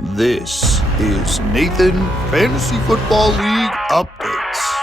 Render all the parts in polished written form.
This is Nathan Fantasy Football League Updates.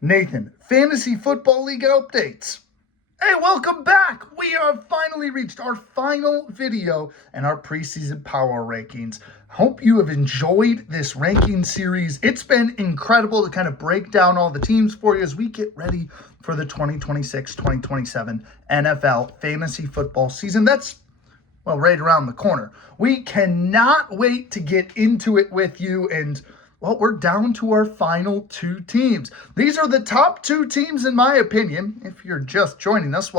Nathan, Fantasy Football League Updates. Hey, welcome back. We have finally reached our final video and our preseason power rankings. Hope you have enjoyed this ranking series. It's been incredible to kind of break down all the teams for you as we get ready for the 2026-2027 NFL fantasy football season. That's right around the corner. We cannot wait to get into it with you, and we're down to our final two teams. These are the top two teams, in my opinion. If you're just joining us,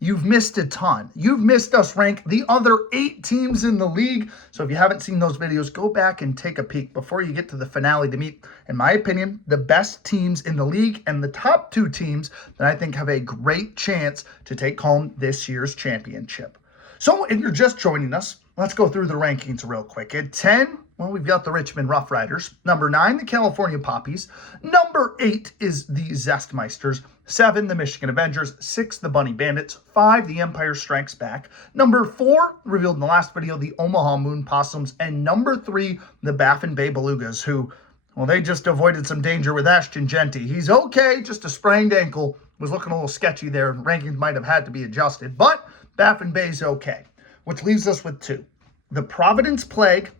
you've missed a ton. You've missed us rank the other 8 teams in the league. So if you haven't seen those videos, go back and take a peek before you get to the finale to meet, in my opinion, the best teams in the league and the top 2 teams that I think have a great chance to take home this year's championship. So if you're just joining us, let's go through the rankings real quick. At 10, we've got the Richmond Rough Riders. Number 9, the California Poppies. Number 8 is the Zestmeisters. 7, the Michigan Avengers. 6, the Bunny Bandits. 5, the Empire Strikes Back. Number 4, revealed in the last video, the Omaha Moon Possums. And number 3, the Baffin Bay Belugas, who, they just avoided some danger with Ashton Genty. He's okay, just a sprained ankle. Was looking a little sketchy there. Rankings might have had to be adjusted, but Baffin Bay's okay. Which leaves us with 2. The Providence Plague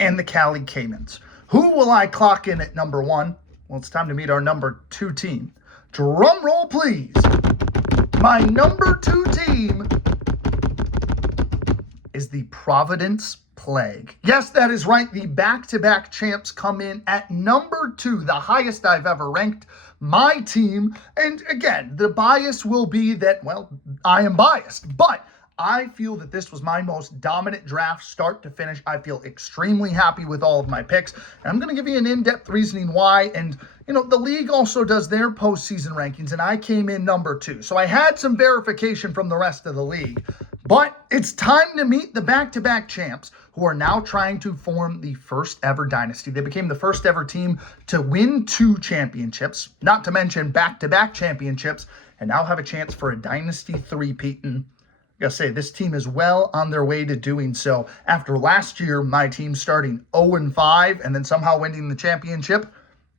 and the Cali Caimans. Who will I clock in at number 1? It's time to meet our number 2 team. Drum roll, please. My number 2 team is the Providence Plague. Yes, that is right. The back-to-back champs come in at number 2, the highest I've ever ranked my team. And again, the bias will be that, I am biased, but I feel that this was my most dominant draft start to finish. I feel extremely happy with all of my picks. And I'm going to give you an in-depth reasoning why. And, the league also does their postseason rankings, and I came in number 2. So I had some verification from the rest of the league. But it's time to meet the back-to-back champs who are now trying to form the first ever dynasty. They became the first ever team to win 2 championships, not to mention back-to-back championships, and now have a chance for a dynasty 3-peat. And I gotta say, this team is well on their way to doing so. After last year, my team starting 0-5 and then somehow winning the championship,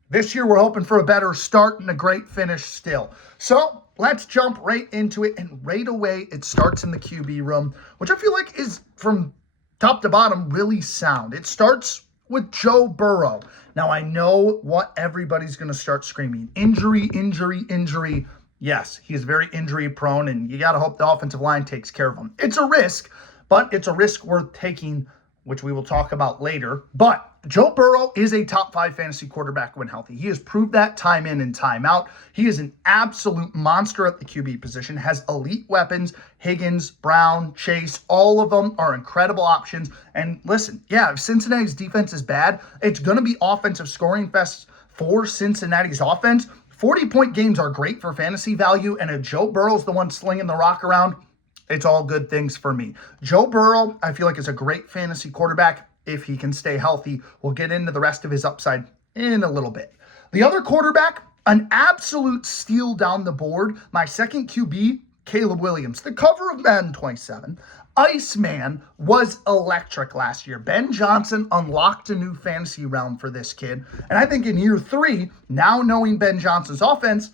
this year we're hoping for a better start and a great finish still. So let's jump right into it, and right away it starts in the QB room, which I feel like is from top to bottom really sound. It starts with Joe Burrow. Now I know what everybody's gonna start screaming. Injury, injury, injury. Yes, he is very injury prone, and you got to hope the offensive line takes care of him. It's a risk, but it's a risk worth taking, which we will talk about later. But Joe Burrow is a top 5 fantasy quarterback when healthy. He has proved that time in and time out. He is an absolute monster at the QB position, has elite weapons. Higgins, Brown, Chase, all of them are incredible options. And listen, if Cincinnati's defense is bad, it's going to be offensive scoring fests for Cincinnati's offense. 40-point games are great for fantasy value, and if Joe Burrow's the one slinging the rock around, it's all good things for me. Joe Burrow, I feel like, is a great fantasy quarterback if he can stay healthy. We'll get into the rest of his upside in a little bit. The other quarterback, an absolute steal down the board. My second QB, Caleb Williams, the cover of Madden 27. Iceman was electric last year. Ben Johnson unlocked a new fantasy realm for this kid. And I think in year 3, now knowing Ben Johnson's offense,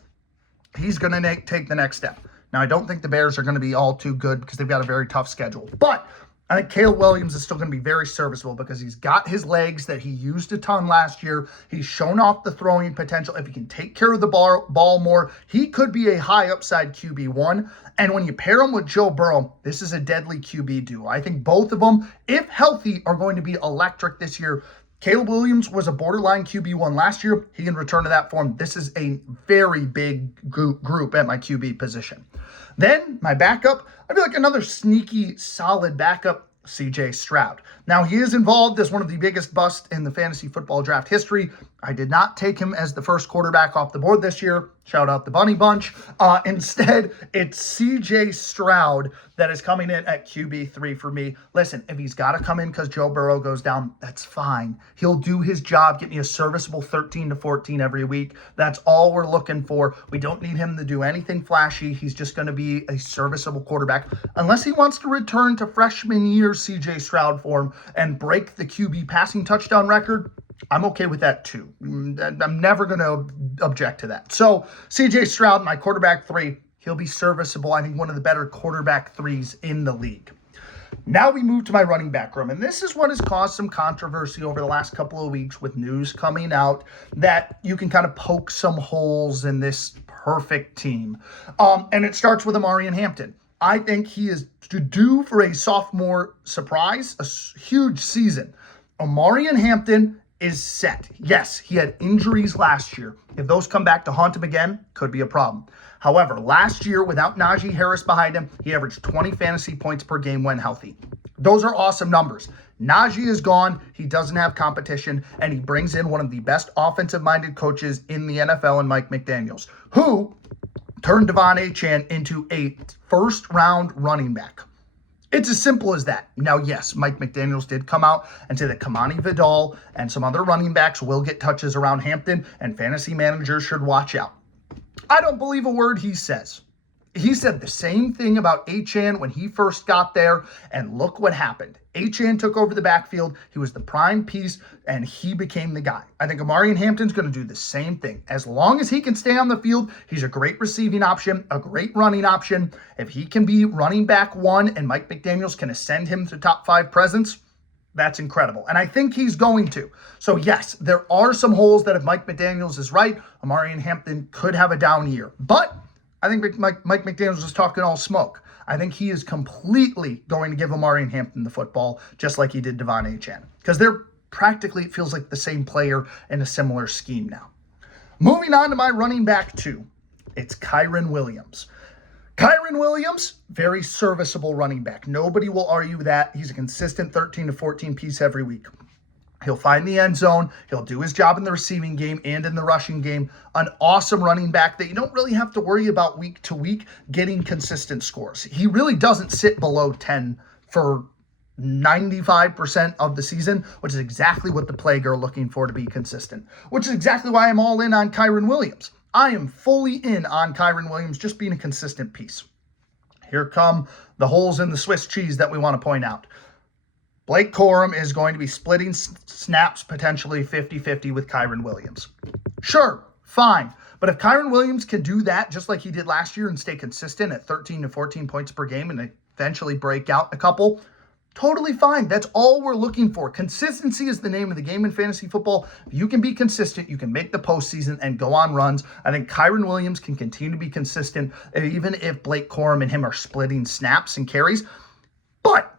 he's going to take the next step. Now, I don't think the Bears are going to be all too good because they've got a very tough schedule. But I think Caleb Williams is still going to be very serviceable because he's got his legs that he used a ton last year. He's shown off the throwing potential. If he can take care of the ball more, he could be a high upside QB1. And when you pair him with Joe Burrow, this is a deadly QB duo. I think both of them, if healthy, are going to be electric this year. Caleb Williams was a borderline QB1 last year. He can return to that form. This is a very big group at my QB position. Then my backup, I feel like another sneaky, solid backup, CJ Stroud. Now, he is involved as one of the biggest busts in the fantasy football draft history. I did not take him as the first quarterback off the board this year. Shout out the Bunny Bunch. Instead, it's CJ Stroud that is coming in at QB3 for me. Listen, if he's got to come in because Joe Burrow goes down, that's fine. He'll do his job, get me a serviceable 13 to 14 every week. That's all we're looking for. We don't need him to do anything flashy. He's just going to be a serviceable quarterback. Unless he wants to return to freshman year CJ Stroud form and break the QB passing touchdown record, I'm okay with that too. I'm never going to object to that. So CJ Stroud, my quarterback 3, he'll be serviceable. I think one of the better quarterback 3s in the league. Now we move to my running back room, and this is what has caused some controversy over the last couple of weeks with news coming out that you can kind of poke some holes in this perfect team. And it starts with Amarian Hampton. I think he is due for a sophomore surprise, a huge season. Amarian Hampton is set. Yes, he had injuries last year. If those come back to haunt him again, could be a problem. However, last year, without Najee Harris behind him, he averaged 20 fantasy points per game when healthy. Those are awesome numbers. Najee is gone. He doesn't have competition, and he brings in one of the best offensive-minded coaches in the NFL in Mike McDaniels, who turned Devon Achane into a first-round running back. It's as simple as that. Now, yes, Mike McDaniels did come out and say that Kamani Vidal and some other running backs will get touches around Hampton, and fantasy managers should watch out. I don't believe a word he says. He said the same thing about Achane when he first got there, and look what happened. Achane took over the backfield. He was the prime piece, and he became the guy. I think Amarian Hampton's going to do the same thing. As long as he can stay on the field, he's a great receiving option, a great running option. If he can be running back 1 and Mike McDaniels can ascend him to top 5 presence, that's incredible. And I think he's going to. So yes, there are some holes that if Mike McDaniels is right, Amarian Hampton could have a down year. But I think Mike McDaniels is talking all smoke. I think he is completely going to give Amarian Hampton the football, just like he did Devon Achane. Because they're practically, it feels like the same player in a similar scheme now. Moving on to my running back 2. It's Kyren Williams. Kyren Williams, very serviceable running back. Nobody will argue that. He's a consistent 13 to 14 piece every week. He'll find the end zone. He'll do his job in the receiving game and in the rushing game. An awesome running back that you don't really have to worry about week to week getting consistent scores. He really doesn't sit below 10 for 95% of the season, which is exactly what the Plague are looking for to be consistent, which is exactly why I'm all in on Kyren Williams. I am fully in on Kyren Williams just being a consistent piece. Here come the holes in the Swiss cheese that we want to point out. Blake Corum is going to be splitting snaps potentially 50-50 with Kyren Williams. Sure, fine. But if Kyren Williams can do that just like he did last year and stay consistent at 13 to 14 points per game and eventually break out a couple, totally fine. That's all we're looking for. Consistency is the name of the game in fantasy football. If you can be consistent, you can make the postseason and go on runs. I think Kyren Williams can continue to be consistent even if Blake Corum and him are splitting snaps and carries. But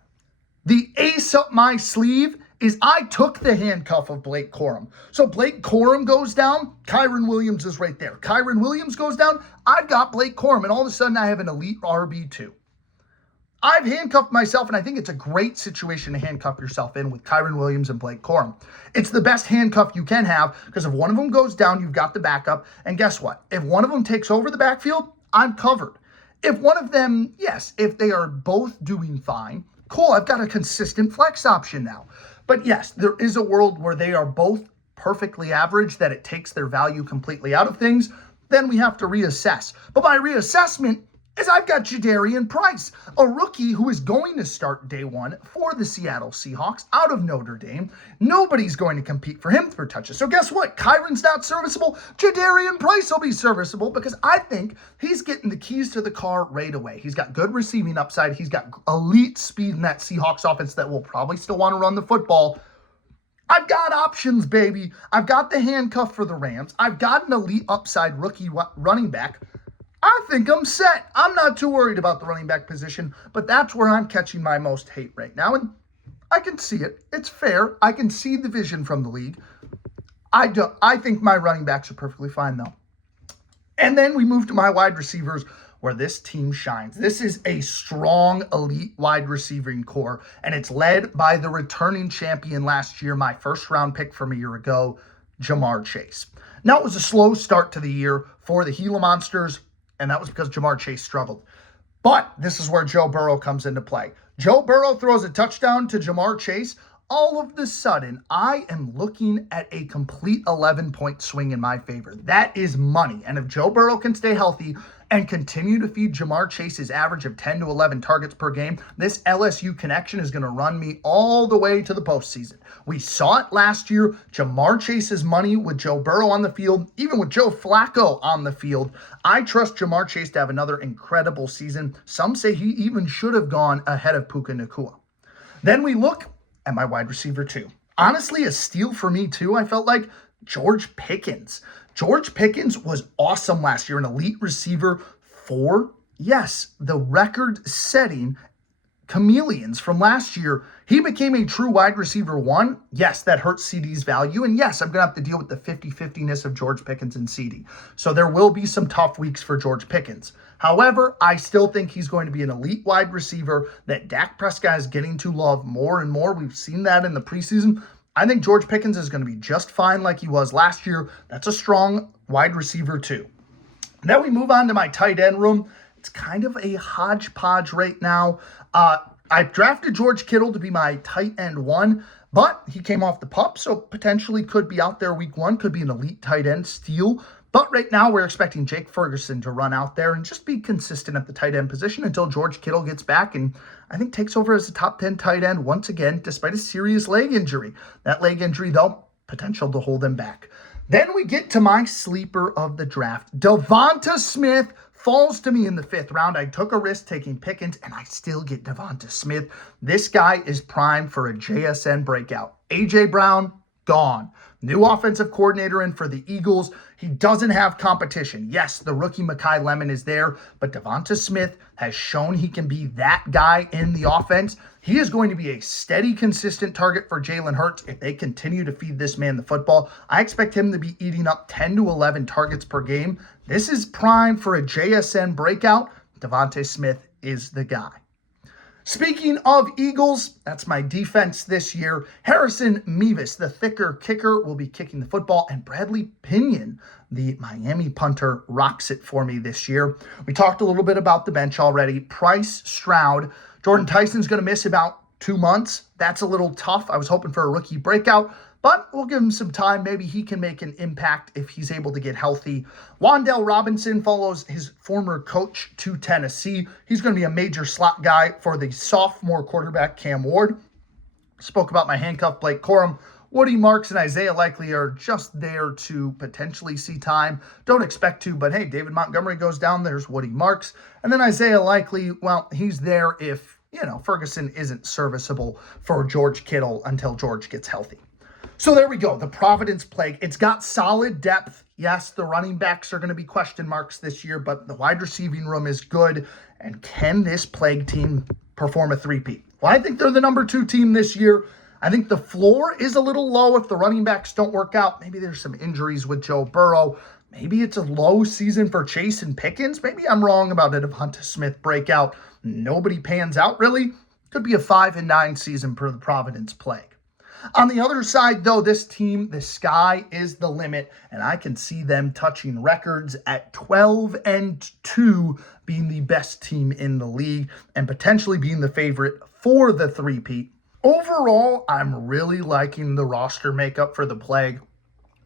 the ace up my sleeve is I took the handcuff of Blake Corum. So Blake Corum goes down, Kyren Williams is right there. Kyren Williams goes down, I've got Blake Corum, and all of a sudden I have an elite RB2. I've handcuffed myself, and I think it's a great situation to handcuff yourself in with Kyren Williams and Blake Corum. It's the best handcuff you can have because if one of them goes down, you've got the backup. And guess what? If one of them takes over the backfield, I'm covered. If one of them, yes, if they are both doing fine, cool, I've got a consistent flex option now. But yes, there is a world where they are both perfectly average, that it takes their value completely out of things. Then we have to reassess. But my reassessment is I've got Jadarian Price, a rookie who is going to start day 1 for the Seattle Seahawks out of Notre Dame. Nobody's going to compete for him for touches. So guess what? Kyren's not serviceable. Jadarian Price will be serviceable because I think he's getting the keys to the car right away. He's got good receiving upside. He's got elite speed in that Seahawks offense that will probably still want to run the football. I've got options, baby. I've got the handcuff for the Rams. I've got an elite upside rookie running back. I think I'm set. I'm not too worried about the running back position, but that's where I'm catching my most hate right now, and I can see it. It's fair. I can see the vision from the league. I think my running backs are perfectly fine, though. And then we move to my wide receivers, where this team shines. This is a strong, elite wide receiving core, and it's led by the returning champion last year, my first-round pick from a year ago, Jamar Chase. Now, it was a slow start to the year for the Gila Monsters, and that was because Jamar Chase struggled. But this is where Joe Burrow comes into play. Joe Burrow throws a touchdown to Jamar Chase. All of the sudden, I am looking at a complete 11-point swing in my favor. That is money. And if Joe Burrow can stay healthy and continue to feed Jamar Chase's average of 10 to 11 targets per game, this LSU connection is going to run me all the way to the postseason. We saw it last year. Jamar Chase's money with Joe Burrow on the field, even with Joe Flacco on the field. I trust Jamar Chase to have another incredible season. Some say he even should have gone ahead of Puka Nacua. Then we look at my wide receiver too. Honestly, a steal for me too, I felt like George Pickens. George Pickens was awesome last year, an elite receiver for, yes, the record-setting chameleons from last year. He became a true wide receiver one. Yes, that hurts CD's value. And yes, I'm going to have to deal with the 50-50-ness of George Pickens and CD. So there will be some tough weeks for George Pickens. However, I still think he's going to be an elite wide receiver that Dak Prescott is getting to love more and more. We've seen that in the preseason. I think George Pickens is going to be just fine like he was last year. That's a strong wide receiver too. Then we move on to my tight end room. It's kind of a hodgepodge right now. I drafted George Kittle to be my tight end one, but he came off the pup, so potentially could be out there week one, could be an elite tight end steal. But right now we're expecting Jake Ferguson to run out there and just be consistent at the tight end position until George Kittle gets back and I think takes over as a top 10 tight end once again, despite a serious leg injury. That leg injury, though, potential to hold him back. Then we get to my sleeper of the draft. Devonta Smith falls to me in the 5th round. I took a risk taking Pickens, and I still get Devonta Smith. This guy is primed for a JSN breakout. A.J. Brown, gone. New offensive coordinator in for the Eagles. He doesn't have competition. Yes, the rookie Mekhi Lemon is there, but Devonta Smith has shown he can be that guy in the offense. He is going to be a steady, consistent target for Jalen Hurts if they continue to feed this man the football. I expect him to be eating up 10 to 11 targets per game. This is prime for a JSN breakout. Devonta Smith is the guy. Speaking of Eagles, that's my defense this year. Harrison Mevis, the thicker kicker, will be kicking the football, and Bradley Pinion, the Miami punter, rocks it for me this year. We talked a little bit about the bench already. Price, Stroud. Jordan Tyson's going to miss about 2 months. That's a little tough. I was hoping for a rookie breakout, but we'll give him some time. Maybe he can make an impact if he's able to get healthy. Wan'Dale Robinson follows his former coach to Tennessee. He's going to be a major slot guy for the sophomore quarterback, Cam Ward. Spoke about my handcuff, Blake Corum. Woody Marks and Isaiah Likely are just there to potentially see time. Don't expect to, but hey, David Montgomery goes down. There's Woody Marks. And then Isaiah Likely, well, he's there if, Ferguson isn't serviceable for George Kittle until George gets healthy. So there we go, the Providence Plague. It's got solid depth. Yes, the running backs are going to be question marks this year, but the wide receiving room is good. And can this Plague team perform a three-peat? Well, I think they're the number 2 team this year. I think the floor is a little low if the running backs don't work out. Maybe there's some injuries with Joe Burrow. Maybe it's a low season for Chase and Pickens. Maybe I'm wrong about a Devonta Smith breakout. Nobody pans out, really. Could be a 5-9 season for the Providence Plague. On the other side, though, this team, the sky is the limit, and I can see them touching records at 12-2, being the best team in the league and potentially being the favorite for the three-peat. Overall, I'm really liking the roster makeup for the Plague.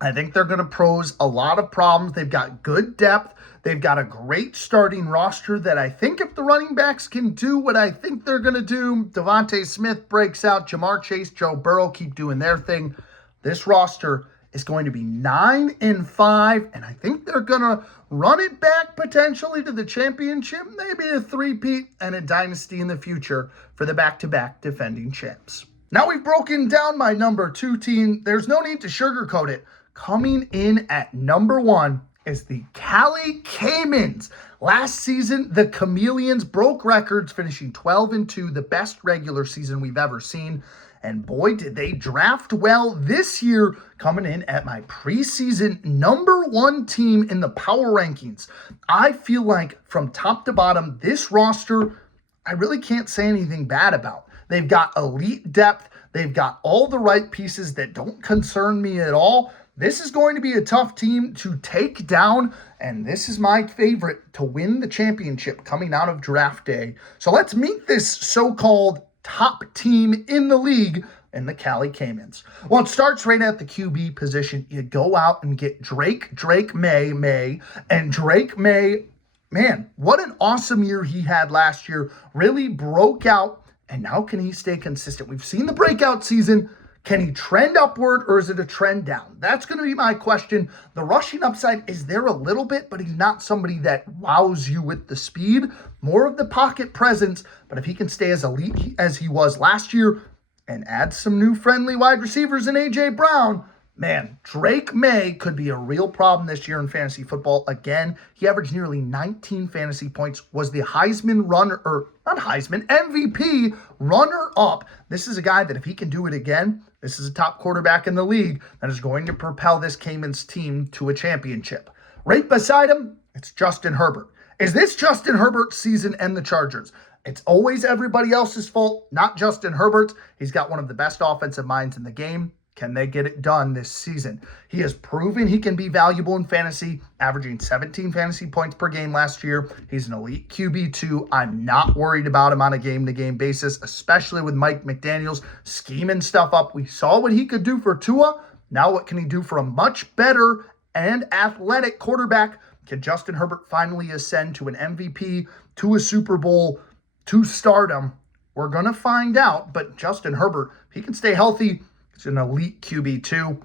I think they're going to pose a lot of problems. They've got good depth. They've got a great starting roster that I think if the running backs can do what I think they're going to do, Devonta Smith breaks out, Jamar Chase, Joe Burrow keep doing their thing. This roster is going to be 9-5, and I think they're going to run it back potentially to the championship, maybe a three-peat and a dynasty in the future for the back-to-back defending champs. Now we've broken down my number 2 team. There's no need to sugarcoat it. Coming in at number 1 is the Cali Caimans. Last season, the Chameleons broke records, finishing 12-2, the best regular season we've ever seen. And boy, did they draft well this year, coming in at my preseason number one team in the power rankings. I feel like from top to bottom, this roster, I really can't say anything bad about. They've got elite depth. They've got all the right pieces that don't concern me at all. This is going to be a tough team to take down, and this is my favorite to win the championship coming out of draft day. So let's meet this so-called top team in the league in the Cali Caimans. Well, it starts right at the QB position. You go out and get Drake May, and Drake May, man, what an awesome year he had last year. Really broke out, and now can he stay consistent? We've seen the breakout season. Can he trend upward, or is it a trend down? That's going to be my question. The rushing upside is there a little bit, but he's not somebody that wows you with the speed. More of the pocket presence, but if he can stay as elite as he was last year and add some new friendly wide receivers in A.J. Brown, man, Drake May could be a real problem this year in fantasy football. Again, he averaged nearly 19 fantasy points, was the MVP runner-up. This is a guy that if he can do it again, this is a top quarterback in the league that is going to propel this Caimans team to a championship. Right beside him, it's Justin Herbert. Is this Justin Herbert's season and the Chargers? It's always everybody else's fault, not Justin Herbert. He's got one of the best offensive minds in the game. Can they get it done this season? He has proven he can be valuable in fantasy, averaging 17 fantasy points per game last year. He's an elite QB2. I'm not worried about him on a game-to-game basis, especially with Mike McDaniels scheming stuff up. We saw what he could do for Tua. Now what can he do for a much better and athletic quarterback? Can Justin Herbert finally ascend to an MVP, to a Super Bowl, to stardom? We're going to find out, but Justin Herbert, if he can stay healthy, he's an elite QB2.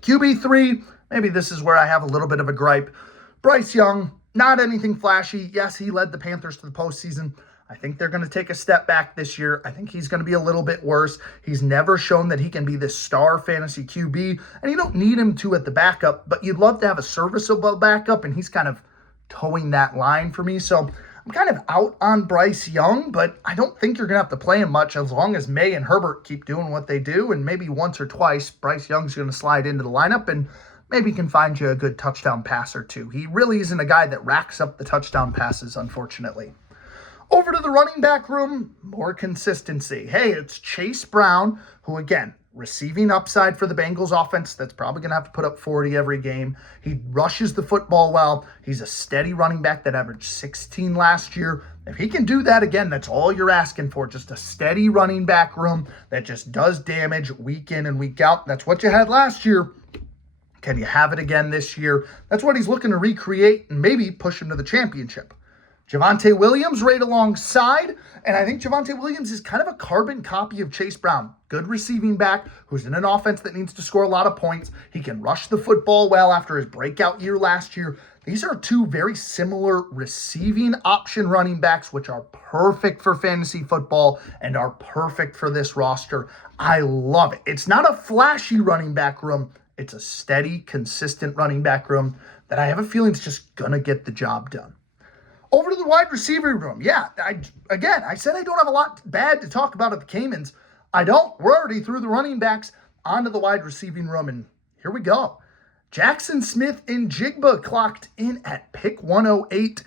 QB3, maybe this is where I have a little bit of a gripe. Bryce Young, not anything flashy. Yes, he led the Panthers to the postseason. I think they're going to take a step back this year. I think he's going to be a little bit worse. He's never shown that he can be this star fantasy QB, and you don't need him to at the backup, but you'd love to have a serviceable backup, and he's kind of towing that line for me. So I'm kind of out on Bryce Young, but I don't think you're going to have to play him much as long as May and Herbert keep doing what they do, and maybe once or twice Bryce Young's going to slide into the lineup and maybe can find you a good touchdown pass or two. He really isn't a guy that racks up the touchdown passes, unfortunately. Over to the running back room, more consistency. Hey, it's Chase Brown, who again, receiving upside for the Bengals offense. That's probably going to have to put up 40 every game. He rushes the football well. He's a steady running back that averaged 16 last year. If he can do that again, that's all you're asking for. Just a steady running back room that just does damage week in and week out. That's what you had last year. Can you have it again this year? That's what he's looking to recreate and maybe push him to the championship. Javonte Williams right alongside, and I think Javonte Williams is kind of a carbon copy of Chase Brown. Good receiving back who's in an offense that needs to score a lot of points. He can rush the football well after his breakout year last year. These are two very similar receiving option running backs, which are perfect for fantasy football and are perfect for this roster. I love it. It's not a flashy running back room. It's a steady, consistent running back room that I have a feeling is just going to get the job done. Over to the wide receiver room. Yeah, I said I don't have a lot bad to talk about at the Caimans. I don't. We're already through the running backs onto the wide receiving room, and here we go. Jackson Smith and Jigba clocked in at pick 108.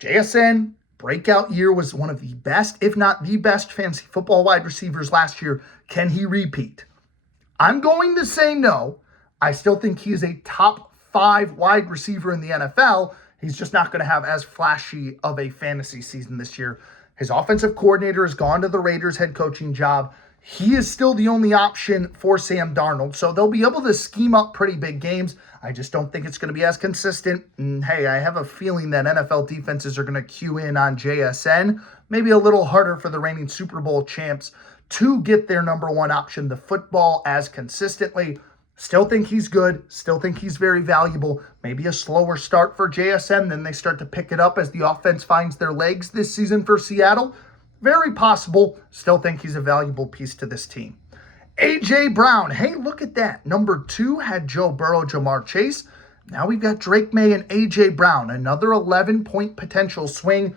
JSN, breakout year, was one of the best, if not the best, fantasy football wide receivers last year. Can he repeat? I'm going to say no. I still think he is a top 5 wide receiver in the NFL. He's just not going to have as flashy of a fantasy season this year. His offensive coordinator has gone to the Raiders head coaching job. He is still the only option for Sam Darnold, so they'll be able to scheme up pretty big games. I just don't think it's going to be as consistent. And hey, I have a feeling that NFL defenses are going to cue in on JSN. Maybe a little harder for the reigning Super Bowl champs to get their number one option, the football, as consistently. Still think he's good. Still think he's very valuable. Maybe a slower start for JSN, then they start to pick it up as the offense finds their legs this season for Seattle. Very possible. Still think he's a valuable piece to this team. A.J. Brown. Hey, look at that. Number 2 had Joe Burrow, Jamar Chase. Now we've got Drake May and A.J. Brown. Another 11-point potential swing.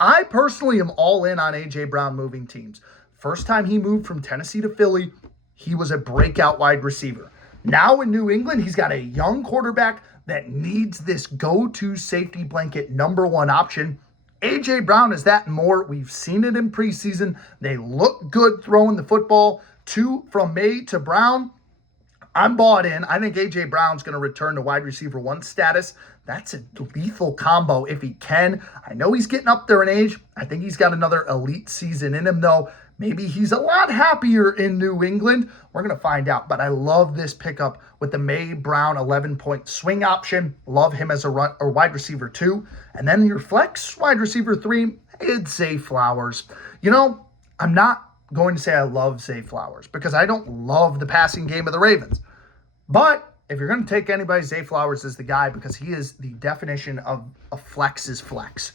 I personally am all in on A.J. Brown moving teams. First time he moved from Tennessee to Philly, he was a breakout wide receiver. Now in New England, he's got a young quarterback that needs this go-to safety blanket number one option. A.J. Brown is that and more. We've seen it in preseason. They look good throwing the football from May to Brown. I'm bought in. I think A.J. Brown's going to return to wide receiver one status. That's a lethal combo if he can. I know he's getting up there in age. I think he's got another elite season in him, though. Maybe he's a lot happier in New England. We're going to find out. But I love this pickup with the May Brown 11-point swing option. Love him as a wide receiver 2. And then your flex wide receiver 3, it's Zay Flowers. I'm not going to say I love Zay Flowers because I don't love the passing game of the Ravens. But if you're going to take anybody, Zay Flowers is the guy because he is the definition of a flex's flex.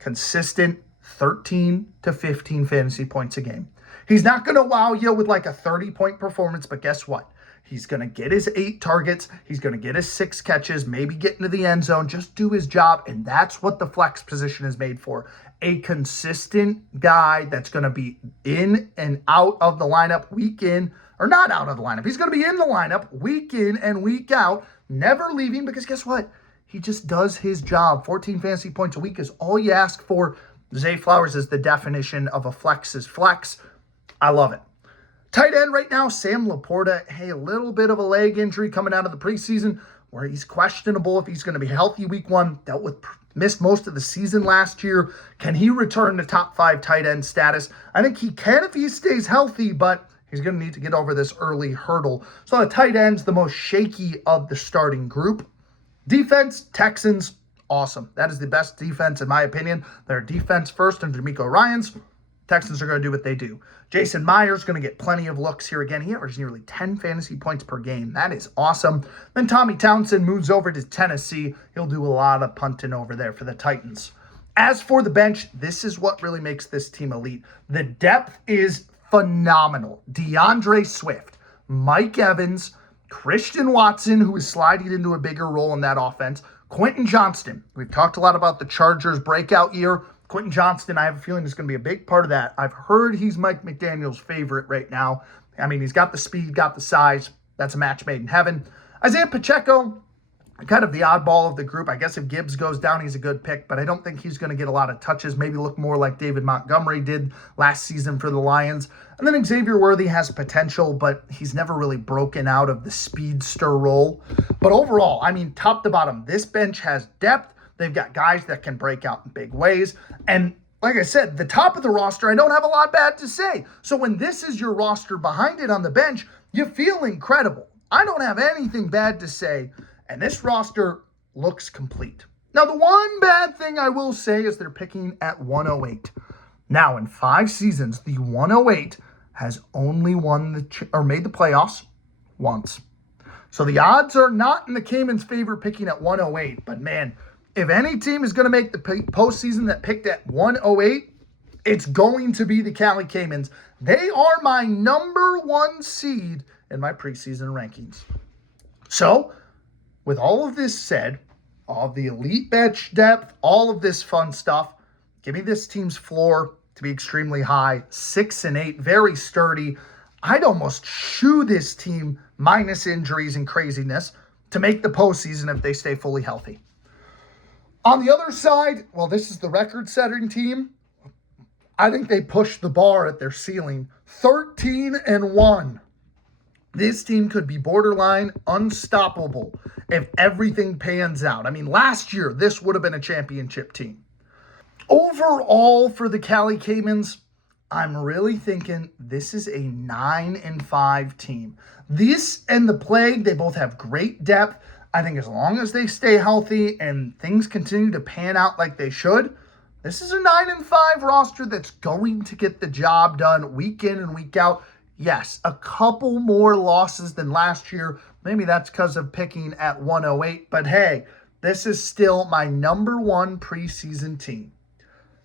Consistent 13 to 15 fantasy points a game. He's not going to wow you with like a 30-point performance, but guess what? He's going to get his 8 targets. He's going to get his 6 catches, maybe get into the end zone, just do his job. And that's what the flex position is made for. A consistent guy that's going to be in and out of the lineup week in, or not out of the lineup. He's going to be in the lineup week in and week out, never leaving because guess what? He just does his job. 14 fantasy points a week is all you ask for. Zay Flowers is the definition of a flex's flex. I love it. Tight end right now, Sam Laporta. Hey, a little bit of a leg injury coming out of the preseason where he's questionable if he's going to be healthy week 1. Missed most of the season last year. Can he return to top 5 tight end status? I think he can if he stays healthy, but he's going to need to get over this early hurdle. So the tight end's the most shaky of the starting group. Defense, Texans, awesome. That is the best defense in my opinion. They're defense first and D'Amico Ryans. Texans are going to do what they do. Jason Myers going to get plenty of looks here again. He averages nearly 10 fantasy points per game. That is awesome. Then Tommy Townsend moves over to Tennessee. He'll do a lot of punting over there for the Titans. As for the bench, this is what really makes this team elite. The depth is phenomenal. DeAndre Swift, Mike Evans, Christian Watson, who is sliding into a bigger role in that offense, Quentin Johnston. We've talked a lot about the Chargers breakout year. Quentin Johnston, I have a feeling, is going to be a big part of that. I've heard he's Mike McDaniel's favorite right now. I mean, he's got the speed, got the size. That's a match made in heaven. Isaiah Pacheco, kind of the oddball of the group. I guess if Gibbs goes down, he's a good pick, but I don't think he's going to get a lot of touches. Maybe look more like David Montgomery did last season for the Lions. And then Xavier Worthy has potential, but he's never really broken out of the speedster role. But overall, I mean, top to bottom, this bench has depth. They've got guys that can break out in big ways. And like I said, the top of the roster, I don't have a lot bad to say. So when this is your roster behind it on the bench, you feel incredible. I don't have anything bad to say. And this roster looks complete. Now, the one bad thing I will say is they're picking at 108. Now, in 5 seasons, the 108 has only made the playoffs once. So the odds are not in the Caymans' favor picking at 108. But man, if any team is going to make the postseason that picked at 108, it's going to be the Cali Caymans. They are my number 1 seed in my preseason rankings. So, with all of this said, all of the elite bench depth, all of this fun stuff, give me this team's floor to be extremely high, 6-8, very sturdy. I'd almost shoe this team minus injuries and craziness to make the postseason if they stay fully healthy. On the other side, well, this is the record-setting team. I think they pushed the bar at their ceiling. 13-1. This team could be borderline unstoppable if everything pans out. I mean, last year, this would have been a championship team. Overall, for the Cali Caymans, I'm really thinking this is a 9-5 team. This and the Plague, they both have great depth. I think as long as they stay healthy and things continue to pan out like they should, this is a 9-5 roster that's going to get the job done week in and week out. Yes, a couple more losses than last year. Maybe that's because of picking at 108. But hey, this is still my number 1 preseason team.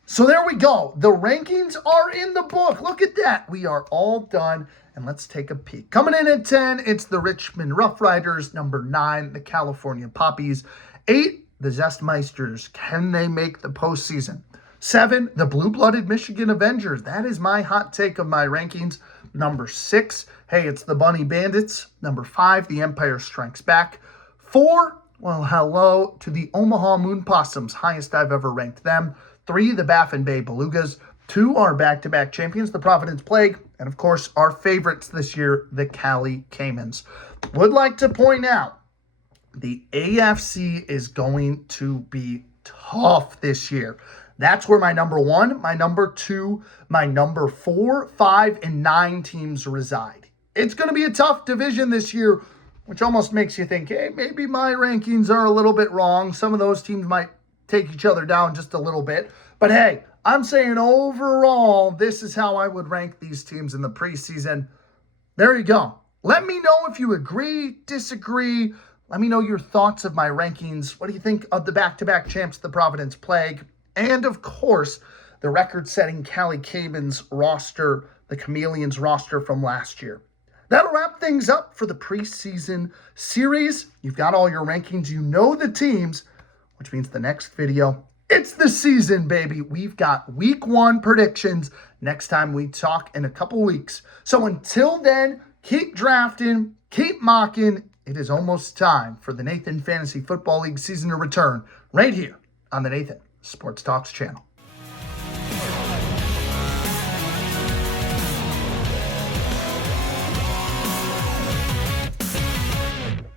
So there we go. The rankings are in the book. Look at that. We are all done. And let's take a peek. Coming in at 10, it's the Richmond Rough Riders. Number 9, the California Poppies. 8, the Zestmeisters. Can they make the postseason? 7, the blue-blooded Michigan Avengers. That is my hot take of my rankings. Number 6, hey, it's the Bunny Bandits. Number 5, the Empire Strikes Back. 4, well, hello to the Omaha Moon Possums, highest I've ever ranked them. 3, the Baffin Bay Belugas. 2, our back-to-back champions, the Providence Plague. And, of course, our favorites this year, the Cali Caimans. Would like to point out, the AFC is going to be tough this year. That's where my number 1, my number 2, my number 4, 5, and 9 teams reside. It's going to be a tough division this year, which almost makes you think, hey, maybe my rankings are a little bit wrong. Some of those teams might take each other down just a little bit. But hey, I'm saying overall, this is how I would rank these teams in the preseason. There you go. Let me know if you agree, disagree. Let me know your thoughts of my rankings. What do you think of the back-to-back champs, the Providence Plague? And, of course, the record-setting Cali Caimans roster, the Chameleons roster from last year. That'll wrap things up for the preseason series. You've got all your rankings. You know the teams, which means the next video, it's the season, baby. We've got week 1 predictions next time we talk in a couple weeks. So until then, keep drafting, keep mocking. It is almost time for the Nathan Fantasy Football League season to return right here on the Nathan Sports Talks channel.